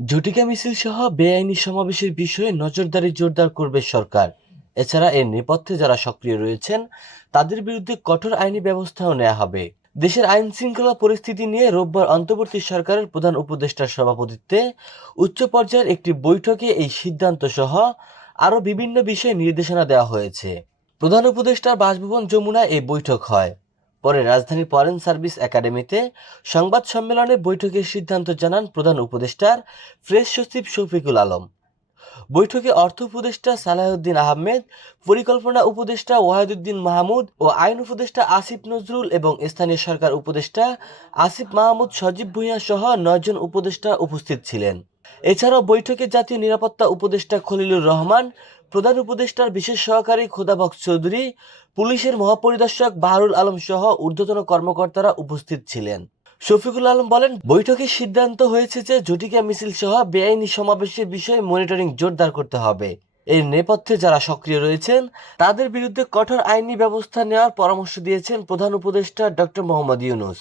ঝটিকা মিছিল সহ বেআইনি সমাবেশের বিষয়ে নজরদারি জোরদার করবে সরকার। এছাড়া এর নেপথ্যে যারা সক্রিয় রয়েছেন তাদের বিরুদ্ধে কঠোর আইনি ব্যবস্থাও নেওয়া হবে। দেশের আইন শৃঙ্খলা পরিস্থিতি নিয়ে রোববার অন্তর্বর্তী সরকারের প্রধান উপদেষ্টার সভাপতিত্বে উচ্চ পর্যায়ের একটি বৈঠকে এই সিদ্ধান্ত সহ আরও বিভিন্ন বিষয়ে নির্দেশনা দেওয়া হয়েছে। প্রধান উপদেষ্টার বাসভবন যমুনায় এই বৈঠক হয়। পরে রাজধানীর ফরেন সার্ভিস একাডেমিতে সংবাদ সম্মেলনে বৈঠকের সিদ্ধান্ত জানান প্রধান উপদেষ্টার প্রেস সচিব শফিকুল আলম। বৈঠকে অর্থ উপদেষ্টা সালাহউদ্দিন আহমেদ, পরিকল্পনা উপদেষ্টা ওয়াহিদুদ্দিন মাহমুদ ও আইন উপদেষ্টা আসিফ নজরুল এবং স্থানীয় সরকার উপদেষ্টা আসিফ মাহমুদ, সজীব ভুঁইয়া সহ ৯ জন উপদেষ্টা উপস্থিত ছিলেন। এছাড়াও বৈঠকে জাতীয় নিরাপত্তা উপদেষ্টা খলিলুর রহমান, প্রধান উপদেষ্টার বিশেষ সহকারী খোদাবক্স চৌধুরী, পুলিশের মহাপরিদর্শক বাহারুল আলম সহ ঊর্ধ্বতন কর্মকর্তারা উপস্থিত ছিলেন। শফিকুল আলম বলেন, বৈঠকের সিদ্ধান্ত হয়েছে যে ঝটিকা মিছিল সহ বেআইনি সমাবেশের বিষয়ে মনিটরিং জোরদার করতে হবে। এর নেপথ্যে যারা সক্রিয় রয়েছেন তাদের বিরুদ্ধে কঠোর আইনি ব্যবস্থা নেওয়ার পরামর্শ দিয়েছেন প্রধান উপদেষ্টা ডক্টর মোহাম্মদ ইউনূস।